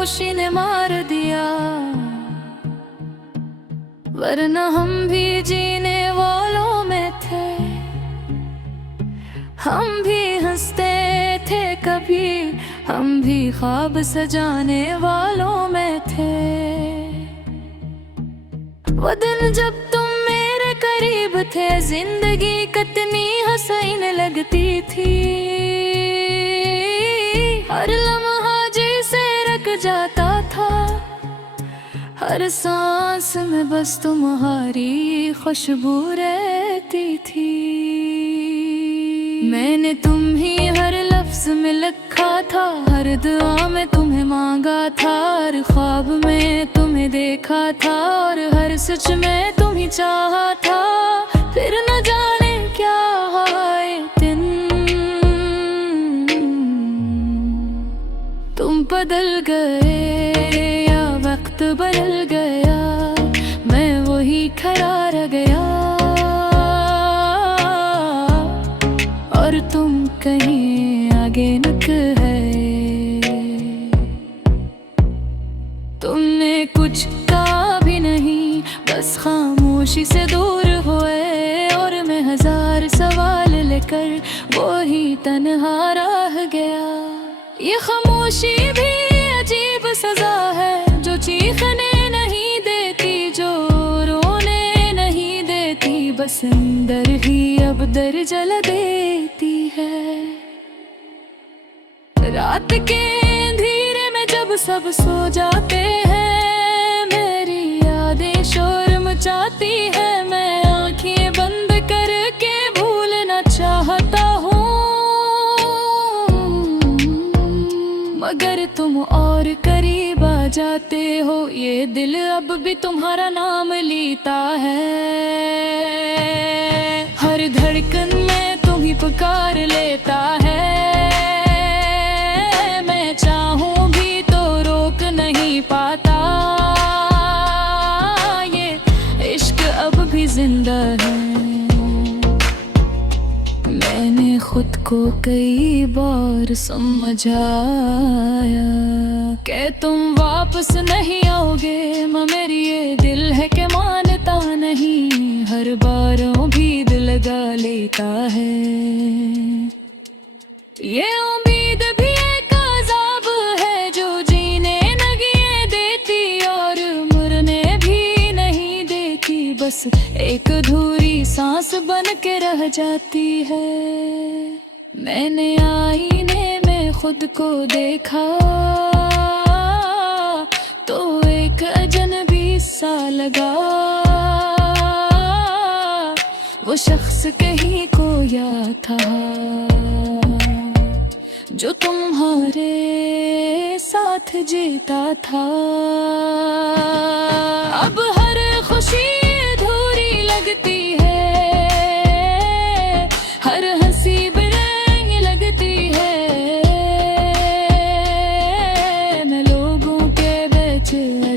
खामोशी ने मार दिया, वरना हम भी जीने वालों में थे। हम भी हंसते थे कभी, हम भी ख्वाब सजाने वालों में थे। वो दिन जब तुम मेरे करीब थे, जिंदगी कितनी हसीन लगती थी। हर लम्हा जैसे रख जाता था, हर सांस में बस तुम्हारी खुशबू रहती थी। मैंने तुम ही हर लफ्ज में लिखा था, हर दुआ में तुम्हें मांगा था, हर ख्वाब में तुम्हें देखा था, और हर सच में तुम ही चाहा था। फिर न जाने क्या आए दिन, तुम बदल गए या वक्त बदल गया, मैं वही खड़ा रह गया, और तुम कहीं आगे निक है। तुमने कुछ कहा भी नहीं, बस खामोशी से दूर हुए, और मैं हजार सवाल लेकर वही तन्हा रह गया। ये खामोशी भी अजीब सजा है, जो चीखने नहीं देती, जो रोने नहीं देती, बस अंदर ही अब दर जला देती है। रात के अंधेरे में जब सब सो जाते हैं, मेरी यादें शोर मचाती है। मैं आंखें बंद करके भूलना चाहता हूँ, मगर तुम और करीब आ जाते हो। ये दिल अब भी तुम्हारा नाम लेता है, हर धड़कन में तुम ही पुकार लेता है। मैं चाहूं भी तो रोक नहीं पाता, ये इश्क अब भी जिंदा है। मैंने खुद को कई बार समझाया कि तुम वापस नहीं आओगे, मगर ये दिल है कि मानता नहीं, हर बार उम्मीद लगा लेता है। ये उम्मीद भी एक अज़ाब है, जो जीने नहीं देती और मरने भी नहीं देती, बस एक अधूरी सांस बन के रह जाती है। मैंने आईने में खुद को देखा, तो एक अजनबी सा लगा, वो शख्स कहीं खोया था, जो तुम्हारे साथ जीता था। अब हर खुशी अधूरी लगती है, हर हंसी बेरंग लगती है। मैं लोगों के बीच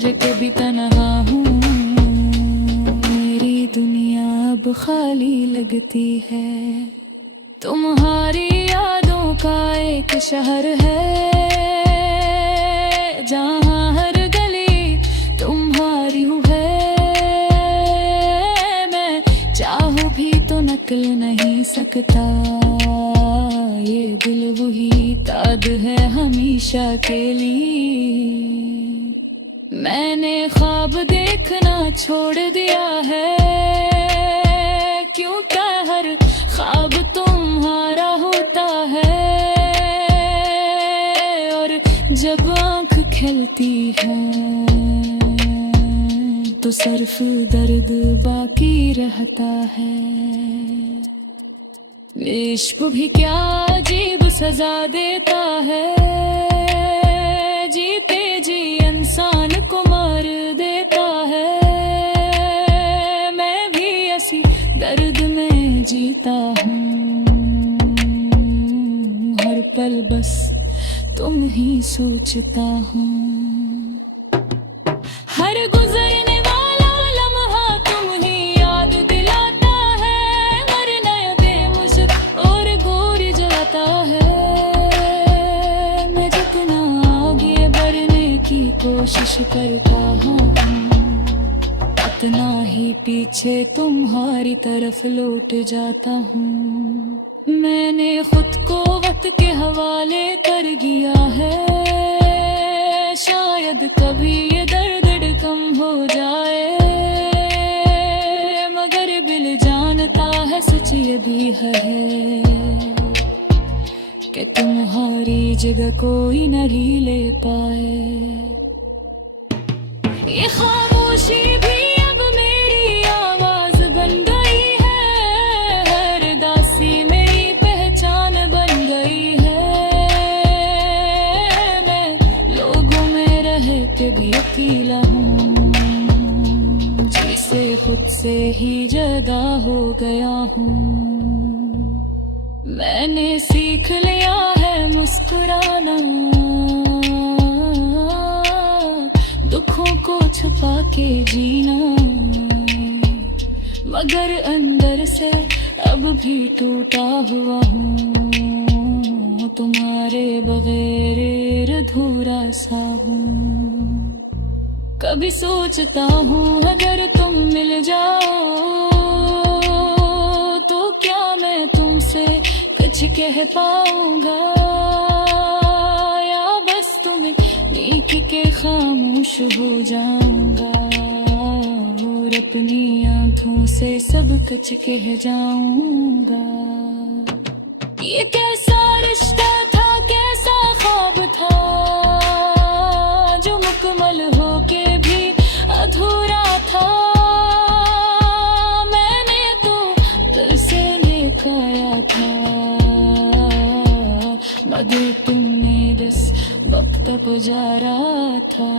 रह के भी तन्हा हूँ, मेरी दुनिया अब खाली लगती है। तुम्हारी यादों का एक शहर है, जहाँ हर गली तुम्हारी है। मैं चाहूँ भी तो नकल नहीं सकता, ये दिल वही ताद है हमेशा के लिए। मैंने ख्वाब देखना छोड़ दिया है, क्योंकि हर ख्वाब तुम्हारा होता है, और जब आँख खिलती है तो सिर्फ दर्द बाकी रहता है। इश्क भी क्या अजीब सजा देता है, जीते जी इंसान को मार देता है। मैं भी ऐसी दर्द में जीता हूँ, हर पल बस तुम ही सोचता हूँ। हर गुजरने वाला लम्हा तुम ही याद दिलाता है, मरना बेमुझ और गोरी जलाता है। मैं जितना आगे बढ़ने की कोशिश करता हूँ, इतना ही पीछे तुम्हारी तरफ लौट जाता हूँ। मैंने खुद को वक्त के हवाले कर दिया है, शायद कभी ये दर्द कम हो जाए, मगर दिल जानता है सच ये भी है कि तुम्हारी जगह कोई नहीं ले पाए। ये खामोशी भी अब मेरी आवाज बन गई है, हर दासी मेरी पहचान बन गई है। मैं लोगों में रह के भी अकेला हूँ, जिसे खुद से ही जुदा हो गया हूँ। मैंने सीख लिया है मुस्कुराना, दुखों को छुपा के जीना, मगर अंदर से अब भी टूटा हुआ हूँ। तुम्हारे बगैर अधूरा सा हूँ। कभी सोचता हूँ अगर तुम मिल जाओ तो क्या मैं तुमसे कुछ कह पाऊंगा, या बस तुम्हें देख के खामोश हो जाऊंगा और अपनी आंखों से सब कुछ कह जाऊंगा। ये कैसा रिश्ता था, कैसा ख्वाब था, जो मुकम्मल होके भी अधूरा था। मैंने तो दिल से लेकर आया था, मगर तुमने बस वक्त गुजारा था।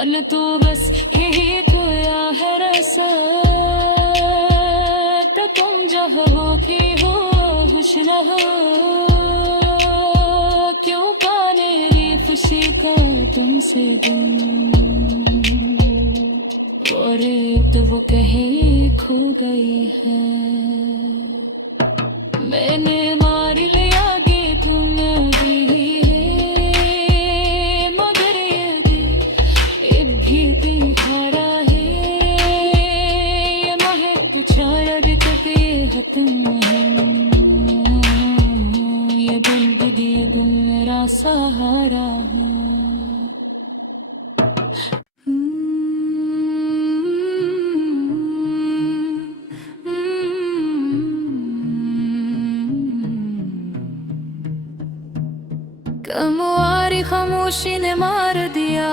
अन तो बस यही खोया है रसा, तो तुम जहाँ भी हो खुश रहो, क्यों पाने खुशी का तुमसे दूं। और तो वो कहे खो गई है, मैंने मार लिया कि तुम भी है, मगर ये भी हारा है। ये महक शायद कभी खत्म है, ये बुलबुल ये गुम मेरा सहारा है। कमवारी खामोशी ने मार दिया,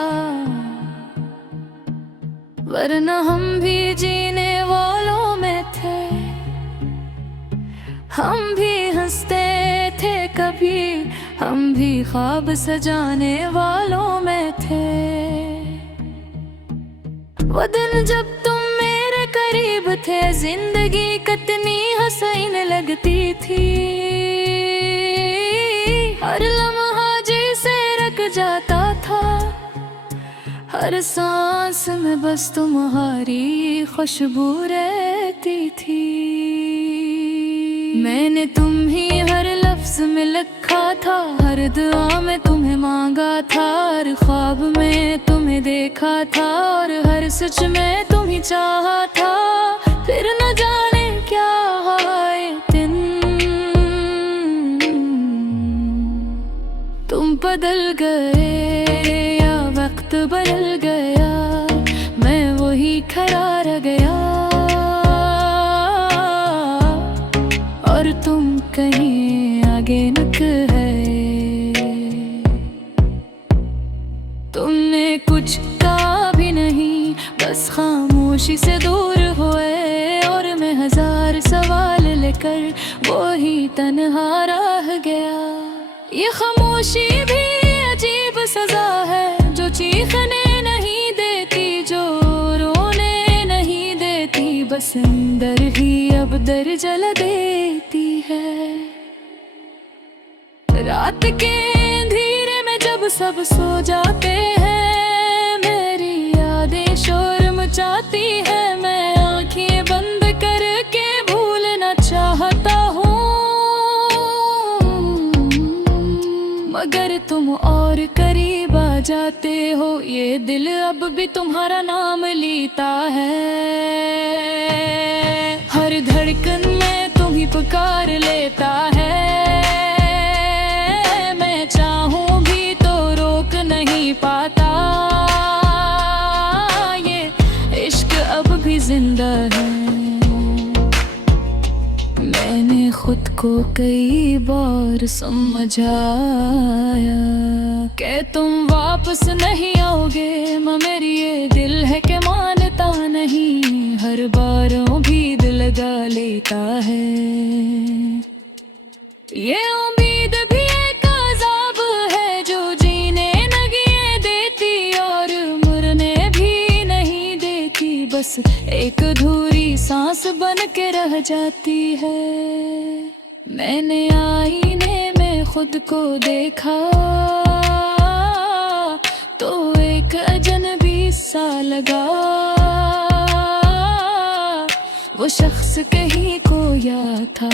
वरना हम भी जीने वालों में थे। हम भी हंसते थे कभी, हम भी ख्वाब सजाने वालों में थे। वो दिन जब तुम मेरे करीब थे, जिंदगी कितनी हसीन लगती थी। हर लम्हा जैसे रख जाता था, हर सांस में बस तुम्हारी खुशबू रहती थी। मैंने तुम ही हर लफ्ज में लिखा था, हर दुआ में तुम्हें मांगा था, हर ख्वाब में तुम्हें देखा था, और हर सच में तुम ही चाहा था। फिर न जाने क्या आए दिन, तुम बदल गए या वक्त बदल गया, मैं वही खड़ा रह गया और तुम कहीं आगे निक है। तुमने कुछ कहा भी नहीं, बस खामोशी से दूर हुए, और मैं हजार सवाल लेकर वही तन्हा रह गया। ये खामोशी भी अजीब सजा है, जो चीखने नहीं देती, जो रोने नहीं देती, बस अंदर ही अब दर जला देती है। रात के अंधेरे में जब सब सो जाते हैं, मेरी यादें शोर मचाती है। मैं आंखें बंद करके भूलना चाहता हूँ, मगर तुम और करीब आ जाते हो, ये दिल अब भी तुम्हारा नाम लेता है। हर धड़कन में तुम ही पुकार लेता है। मैं चाहूं भी तो रोक नहीं पाता, ये इश्क अब भी जिंदा है। मैंने खुद को कई बार समझाया कि तुम वापस नहीं आओगे, मगर ये दिल है कि मानता नहीं, हर बारों भी दिल लगा लेता है। ये उम्मीद भी एक अज़ाब है जो जीने नगिए देती और मरने भी नहीं देती, बस एक अधूरी सांस बन के रह जाती है। मैंने आईने में खुद को देखा तो एक अजनबी सा लगा, वो शख्स कहीं खोया था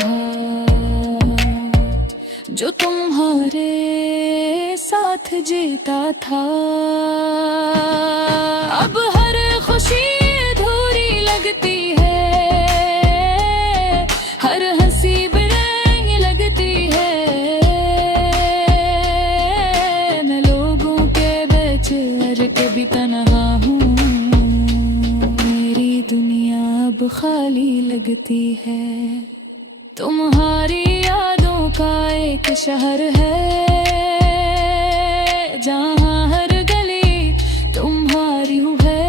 जो तुम्हारे साथ जीता था। अब हर खुशी अधूरी लगती है, हर हंसी बेरंग लगती है। मैं लोगों के बीच हर के भी तन्हा हूँ, मेरी दुनिया अब खाली लगती है। तुम्हारी यादों का एक शहर है जहाँ हर गली तुम्हारी है।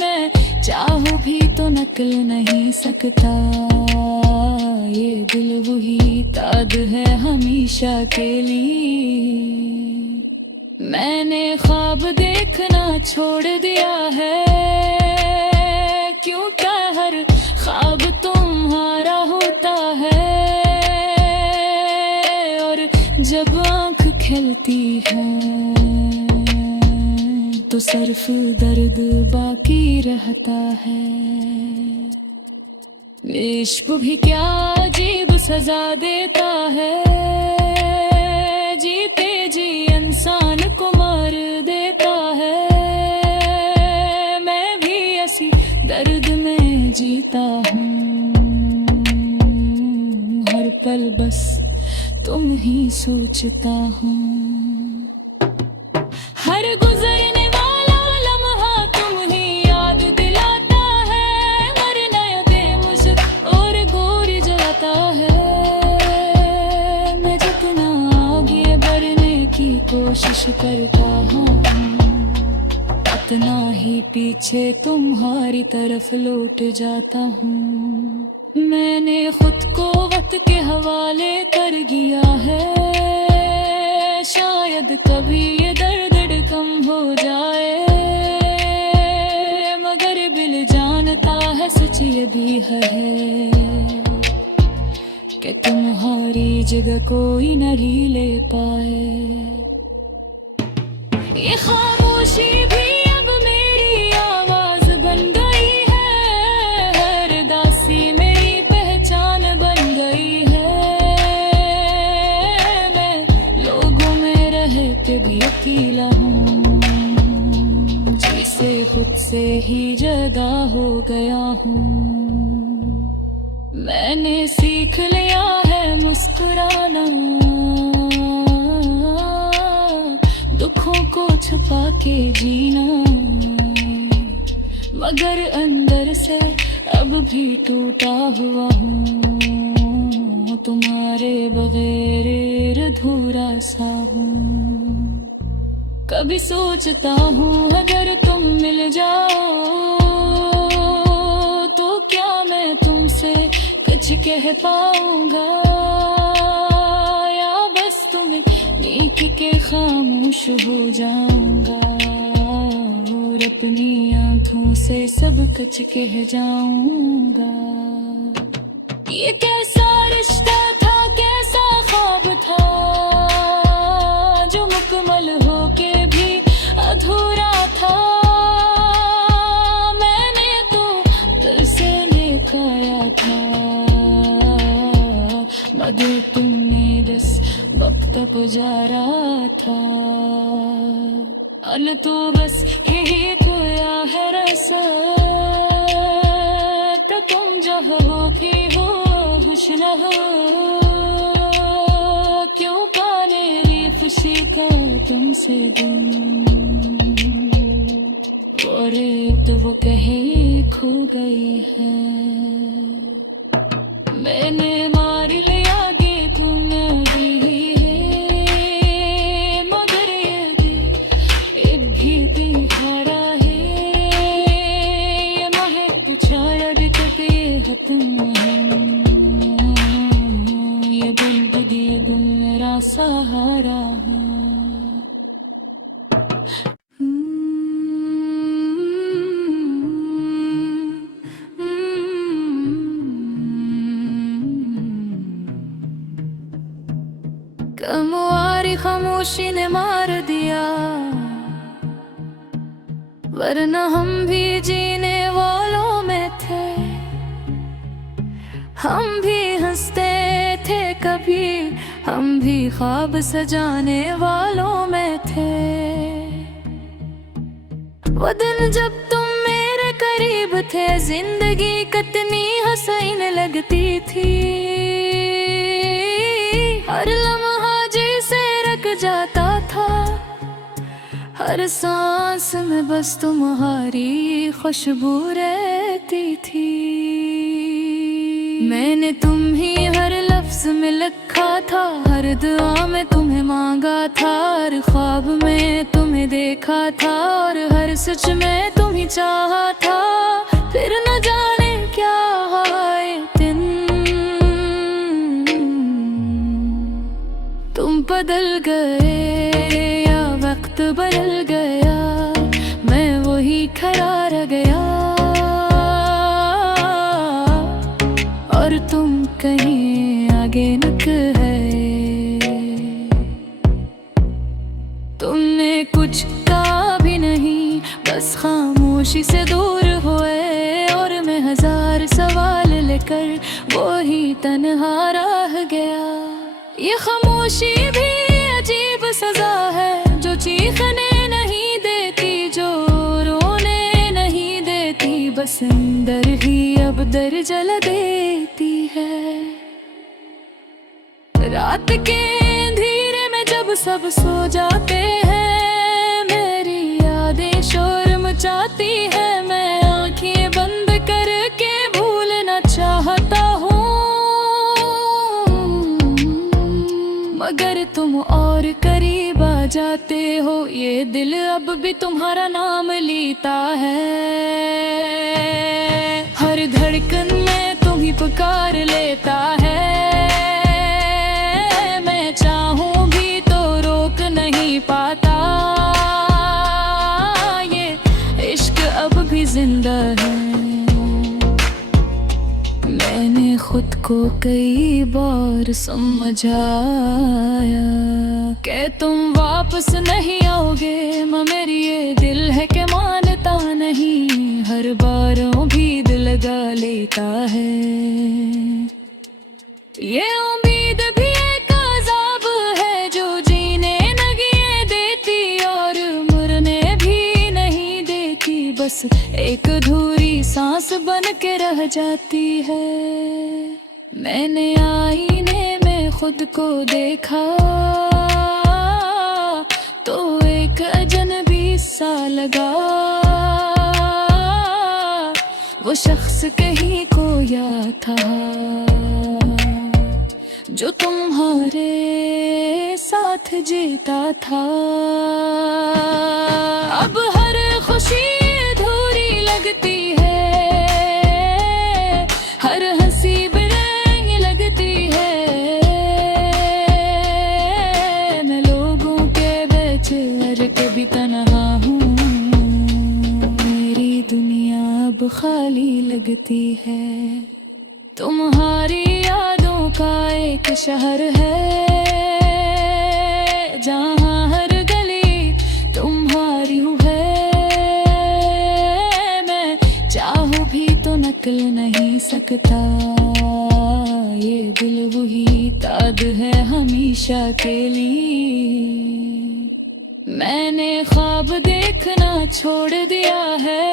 मैं चाहूं भी तो नकल नहीं सकता, ये दिल वही ताद है हमेशा के लिए। मैंने ख्वाब देखना छोड़ दिया है, क्योंकि हर ख्वाब तुम्हारा होता है। और जब आँख खिलती है तो सिर्फ दर्द बाकी रहता है। इश्क भी क्या अजीब सजा देता है, जीते जी इंसान को मार देता है। मैं भी ऐसी दर्द में जीता हूँ, हर पल बस तुम ही सोचता हूँ। हर गुजरने वाला लम्हा तुम ही याद दिलाता है, मरना दे मुझे और गोरी जलाता है। मैं जितना आगे बढ़ने की कोशिश करता हूँ, उतना ही पीछे तुम्हारी तरफ लौट जाता हूँ। मैंने खुद को वक्त के हवाले कर दिया है, शायद कभी ये दर्द कम हो जाए। मगर दिल जानता है सच ये भी है कि तुम्हारी जगह कोई नहीं ले पाए। ये खामोशी भी अब मेरी आवाज बन गई है, हर दासी मेरी पहचान बन गई है। मैं लोगों में रह के भी अकेला हूँ, जिसे खुद से ही जुदा हो गया हूँ। मैंने सीख लिया है मुस्कुराना, दुखों को छुपा के जीना, मगर अंदर से अब भी टूटा हुआ हूँ। तुम्हारे बगैर अधूरा सा हूँ। कभी सोचता हूँ अगर तुम मिल जाओ तो क्या मैं तुमसे कुछ कह पाऊंगा, या बस तुम्हें देख के खामोश हो जाऊंगा और अपनी आंखों से सब कुछ कह जाऊंगा। ये कैसा रिश्ता था, कैसा ख्वाब था, जो मुकम्मल होके भी अधूरा था। मैंने तो दिल से लेकर आया था, मगर तुमने बस वक्त जा रहा था। अन तो बस यही खोया है रसा, तो तुम जो हो कि हो खुश रहो। क्यों पाने री खुशी का तुमसे दिन, और तो वो कहे खो गई है। मैंने मार लिया कि तुम भी है, मगर ये दिल एक भी दीवारा है। ये महक शायद तक ये खत्म है, ये बुलबुल ये गुम मेरा सहारा है। कमुआरी खामोशी ने मार दिया, वरना हम भी जीने वालों में थे। हम भी हंसते थे कभी, हम भी ख्वाब सजाने वालों में थे। वो दिन जब तुम मेरे करीब थे, जिंदगी कितनी हसीन लगती थी। हर लम्हा जैसे रख जाता था, हर सांस में बस तुम्हारी खुशबू रहती थी। मैंने तुम ही हर लफ्ज में लिखा था, हर दुआ में तुम्हें मांगा था, हर ख्वाब में तुम्हें देखा था, और हर सच में तुम्हें चाहा था। फिर न जाने क्या आए दिन, तुम बदल गए या वक्त बदल गया, मैं वही खड़ा रह गया, और तुम कहीं आगे निक है। तुमने कुछ कहा भी नहीं, बस खामोशी से दूर हुए, और मैं हजार सवाल लेकर वही तन्हा रह गया। ये खामोशी भी अजीब सजा है, जो चीखने नहीं देती, जो रोने नहीं देती, बस अंदर ही अब दर जला देती है। रात के अंधेरे में जब सब सो जाते हैं, मेरी यादें शोर मचाती है। मैं आंखें बंद करके भूलना चाहता हूँ, मगर तुम और करीब आ जाते हो। ये दिल अब भी तुम्हारा नाम लेता है, हर धड़कन में तुम ही पुकार लेता है। मैं चाहूं भी तो रोक नहीं पाता, ये इश्क अब भी जिंदा है। मैंने खुद को कई बार समझाया कि तुम वापस नहीं आओगे, मगर ये दिल है कि मानता नहीं, हर बारों भी दिल लगा लेता है। ये उम्मीद भी एक अज़ाब है, जो जीने नहीं देती और मरने भी नहीं देती, बस एक अधूरी सांस बन के रह जाती है। मैंने आईने में खुद को देखा, तो एक अजनबी सा लगा, वो शख्स कहीं खोया था, जो तुम्हारे साथ जीता था। अब हर खुशी अधूरी लगती है, हर हंसी बेरंग लगती है। मैं लोगों के बीच हर कभी तन्हा हूँ, मेरी दुनिया अब खाली लगती है। तुम्हारी यादों का एक शहर है, जहाँ हर गली तुम्हारी है। मैं चाहूँ भी तो नकल नहीं सकता, ये दिल वही याद है हमेशा के लिए। मैंने ख्वाब देखना छोड़ दिया है,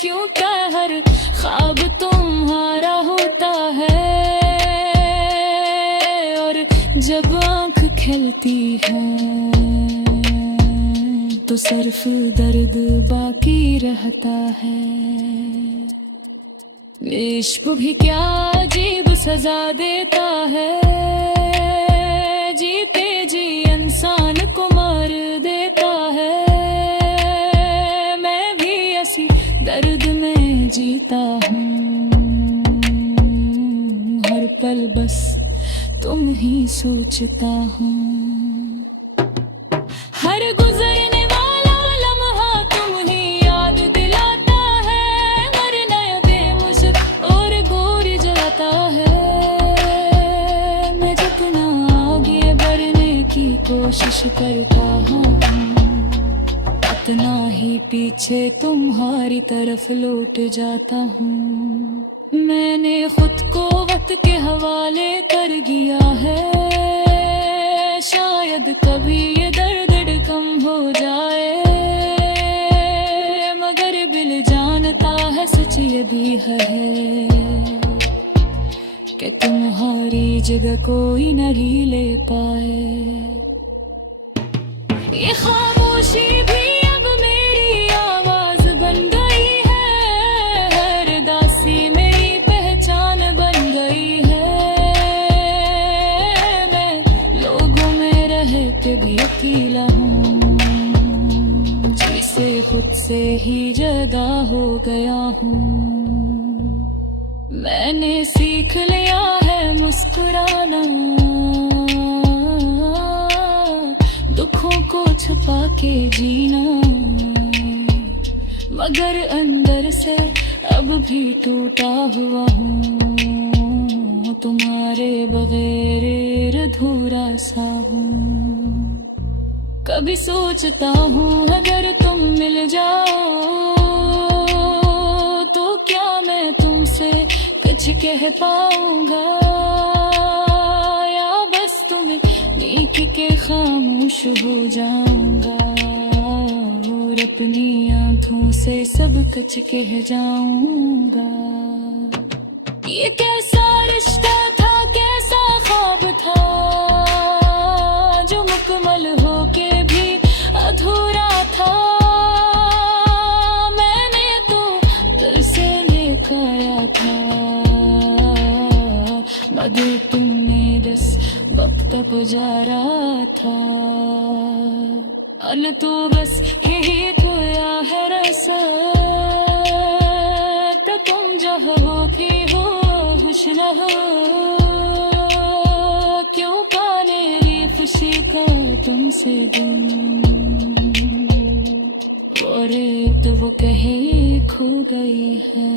क्यों क्या हर ख्वाब तुम्हारा होता है। और जब आँख खिलती है तो सिर्फ दर्द बाकी रहता है। इश्क भी क्या अजीब सजा देता है, जीते जी इंसान को मार देता है। मैं भी ऐसी दर्द में जीता हूँ, हर पल बस तुम ही सोचता हूँ। हर गुजरने वाला लम्हा तुम ही याद दिलाता है, मरना यादें मुझे और गोर जलाता है। मैं जितना आगे बढ़ने की कोशिश करता हूँ, उतना ही पीछे तुम्हारी तरफ लौट जाता हूँ। मैंने खुद को वक्त के हवाले कर दिया है, शायद कभी ये दर्द कम हो जाए। मगर दिल जानता है सच ये भी है कि तुम्हारी जगह कोई नहीं ले पाए। ये खामोशी भी अब मेरी आवाज बन गई है, हर दासी मेरी पहचान बन गई है। मैं लोगों में रह के भी अकेला हूँ, जिसे खुद से ही जुदा हो गया हूँ। मैंने सीख लिया है मुस्कुराना, दुखों को छुपा के जीना। मगर अंदर से अब भी टूटा हुआ हूँ, तुम्हारे बगैर अधूरा सा हूँ। कभी सोचता हूँ अगर तुम मिल जाओ तो क्या मैं तुमसे कुछ कह पाऊंगा, या बस तुम्हें देख के खामोश हो जाऊंगा और अपनी आंखों से सब कुछ कह जाऊंगा। ये कैसा रिश्ता था, कैसा ख्वाब था, जो मुकम्मल होके भी अधूरा था। मैंने तो दिल से लेकर आया था, मगर तुमने बस वक्त गुजारा था। अन तो बस यही खोया है रसा, तो तुम जहाँ भी हो खुश रहो। क्यों पाने ये खुशी का तुमसे गुम, और तो वो कहे खो गई है।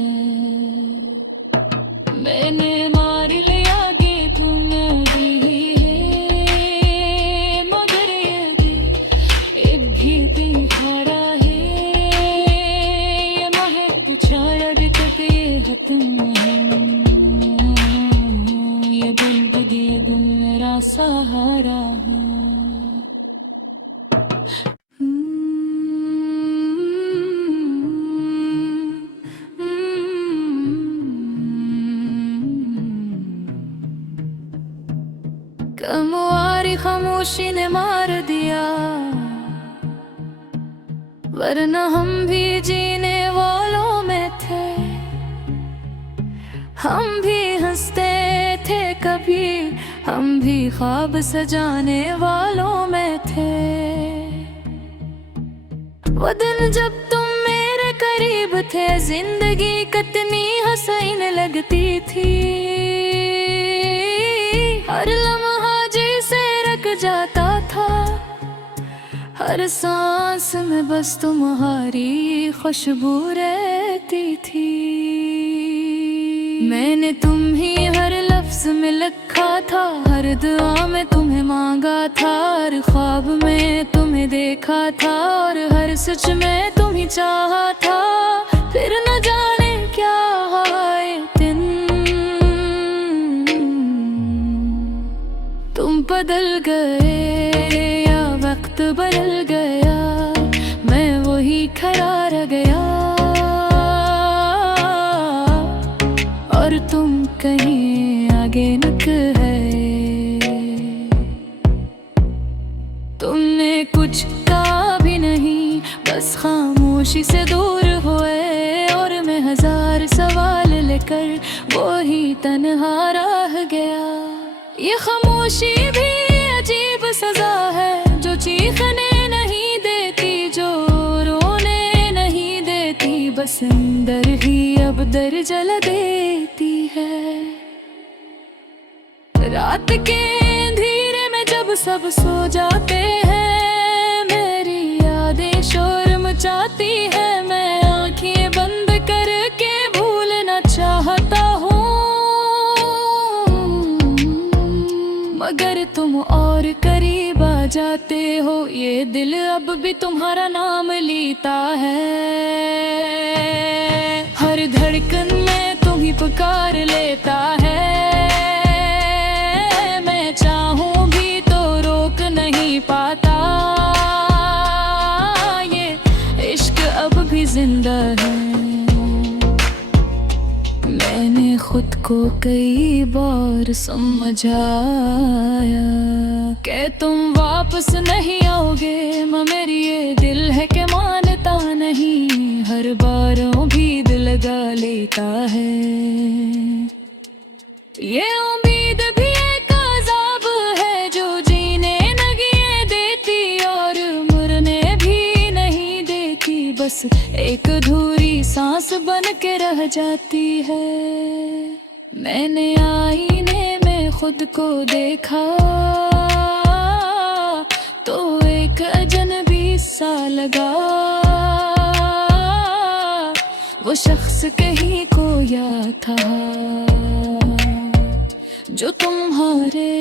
मैंने मार लिया कि तुम दी है, मगर ये दिल एक भी दीवारा है। ये महक शायद कभी खत्म है, ये बुलबुल ये गुम मेरा सहारा है। कमवारी खामोशी ने मार दिया, वरना हम भी जीने वालों में थे। हम भी हंसते थे कभी, हम भी ख्वाब सजाने वालों में थे। वो दिन जब तुम मेरे करीब थे, जिंदगी कितनी हसीन लगती थी। हर लम्हा जैसे रख जाता था, हर सांस में बस तुम्हारी खुशबू रहती थी। मैंने तुम ही हर लफ्ज में लिखा था, हर दुआ में तुम्हें मांगा था, हर ख्वाब में तुम्हें देखा था, और हर सच में तुम ही चाहा था। फिर न जाने क्या आए दिन, बदल गए या वक्त बदल गया, मैं वही खड़ा रह गया और तुम कहीं आगे निक है। तुमने कुछ कहा भी नहीं, बस खामोशी से दूर हुए और मैं हजार सवाल लेकर वही तन्हा रह गया। ये खामोशी भी अजीब सजा है, जो चीखने नहीं देती, जो रोने नहीं देती, बस अंदर ही अब दर जला देती है। रात के अंधेरे में जब सब सो जाते हैं, मेरी यादें शोर मचाती है, मैं आंखें बंद करके भूलना चाहता हूँ, मगर तुम और करीब आ जाते हो। ये दिल अब भी तुम्हारा नाम लेता है, हर धड़कन में तुम ही पुकार लेता है। मैं चाहूं भी तो रोक नहीं पाता, ये इश्क अब भी जिंदा है। मैंने खुद को कई बार समझाया कि तुम वापस नहीं आओगे, मगर ये दिल है कि मानता नहीं, हर बार भी दिल लगा लेता है। ये उम्मीद भी एक अज़ाब है जो जीने नहीं देती और मरने भी नहीं देती, बस एक अधूरी सांस बन के रह जाती है। मैंने आईने में खुद को देखा तो एक अजनबी सा लगा, वो शख्स कहीं खोया था जो तुम्हारे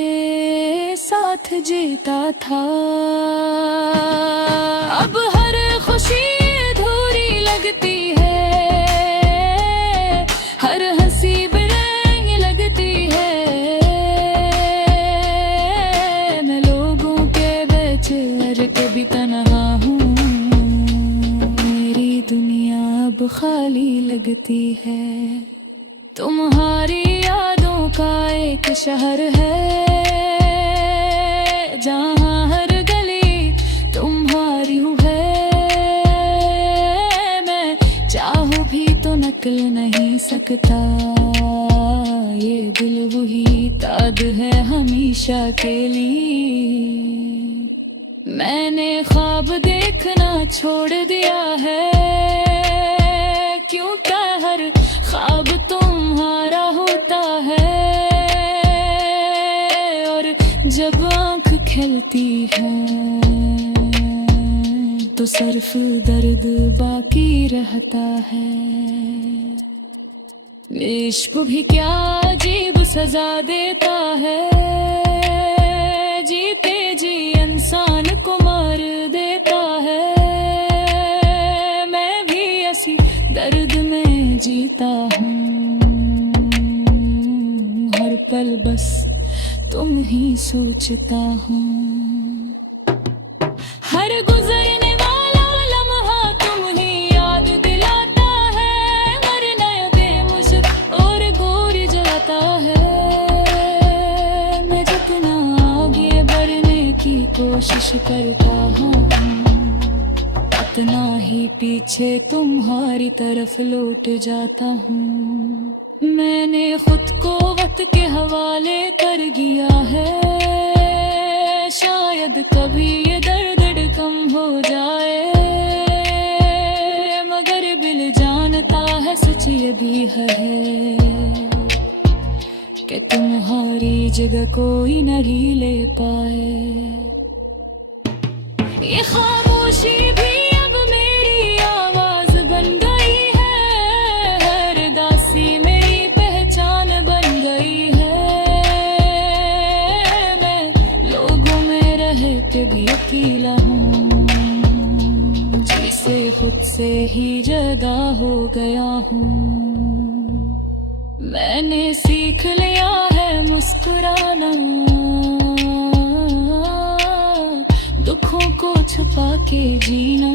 साथ जीता था। अब हर खुशी अधूरी लगती है, हर हंसी बेरंग लगती है, मैं लोगों के बीच हर कभी तन्हा हूँ, मेरी दुनिया अब खाली लगती है। तुम्हारी यादों का एक शहर है जहाँ हर गली तुम्हारी है, मैं चाहूं भी तो नकल नहीं सकता, ये दिल वही ताद है हमेशा के लिए। मैंने ख्वाब देखना छोड़ दिया है, क्योंकि हर ख्वाब तुम्हारा होता है, और जब आँख खिलती है तो सिर्फ दर्द बाकी रहता है। इश्क भी क्या अजीब सजा देता है, जीते जी इंसान को मार देता है, मैं भी ऐसी दर्द में जीता हूँ, हर पल बस तुम ही सोचता हूँ। हर गुजरने वाला लम्हा तुम ही याद दिलाता है, मरना बेमुझ और गोरी जलाता है, मैं जितना आगे बढ़ने की कोशिश करता हूँ, उतना ही पीछे तुम्हारी तरफ लौट जाता हूँ। मैंने खुद को वक्त के हवाले कर दिया है, शायद कभी ये दर्द कम हो जाए, मगर दिल जानता है सच ये भी है कि तुम्हारी जगह कोई नहीं ले पाए। ये खामोशी भी अब मेरी आवाज बन गई है, हर दासी मेरी पहचान बन गई है, मैं लोगों में रह के भी अकेला हूँ, जिसे खुद से ही जुदा हो गया हूँ। मैंने सीख लिया है मुस्कुराना, दुखों को छुपा के जीना,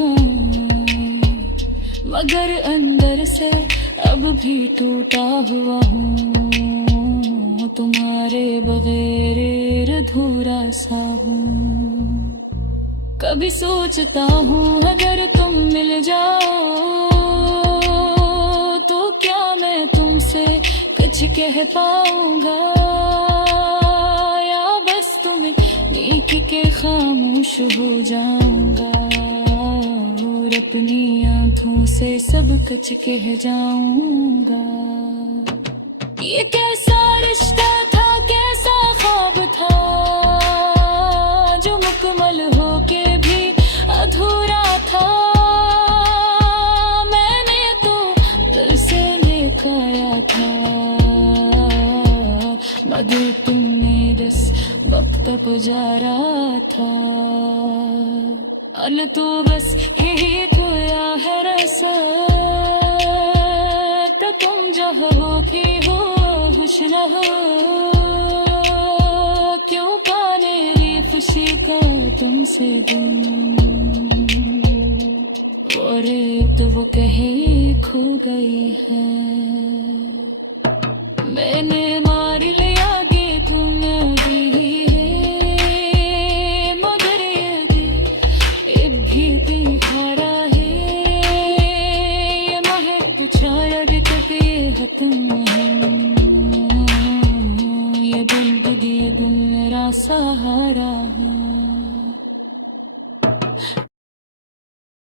मगर अंदर से अब भी टूटा हुआ हूँ, तुम्हारे बगैर अधूरा सा हूँ। कभी सोचता हूँ अगर तुम मिल जाओ तो क्या मैं तुमसे कुछ कह पाऊंगा, या बस तुम्हें देख के खामोश हो जाऊंगा और अपनी आंखों से सब कुछ कह जाऊंगा। ये कैसा रिश्ता था, कैसा ख्वाब था जो मुकम्मल होके भी अधूरा था। मैंने तो दिल से लेकर आया था, मगर तुमने दस वक्त गुजारा था। अन तो बस यही खोया है रसा, तो तुम जो हो कि हो खुश रहो, क्यों पाने री खुशी का तुमसे दूं। और तो वो कहे खो गई है, मैंने